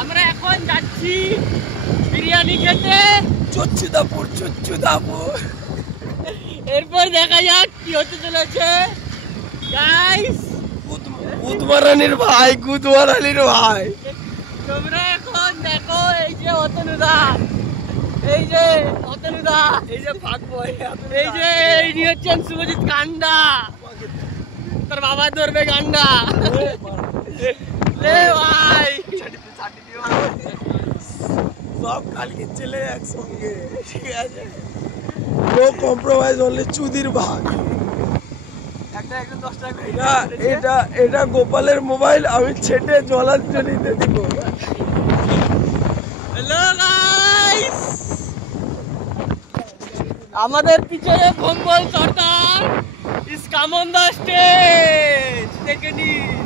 আমরা এখন যাচ্ছি বিরিয়ানি খেতে চুচুদাপুর। এরপর দেখা যাক কি হতে চলেছে গাইস। গুদমারানির ভাই তোমরা এখন দেখো এই যে অতনুদা, এই যে ভাগবই, এই যে ইনি হচ্ছেন শুভজিৎ গান্ডা, তোর বাবা ধরবে গান্ডা লে ভাই। সব কালকে ছেলে একসঙ্গে, ঠিক আছে? নো কম্প্রোমাইজ, অনলি চুদির ভাগ। এটা গোপালের মোবাইল, আমি ছেটে জলাঞ্জলিতে দিব। হ্যালো গাইস, আমাদের পিছনে Bhombol Sardar is come on the stage, দেখে নিন।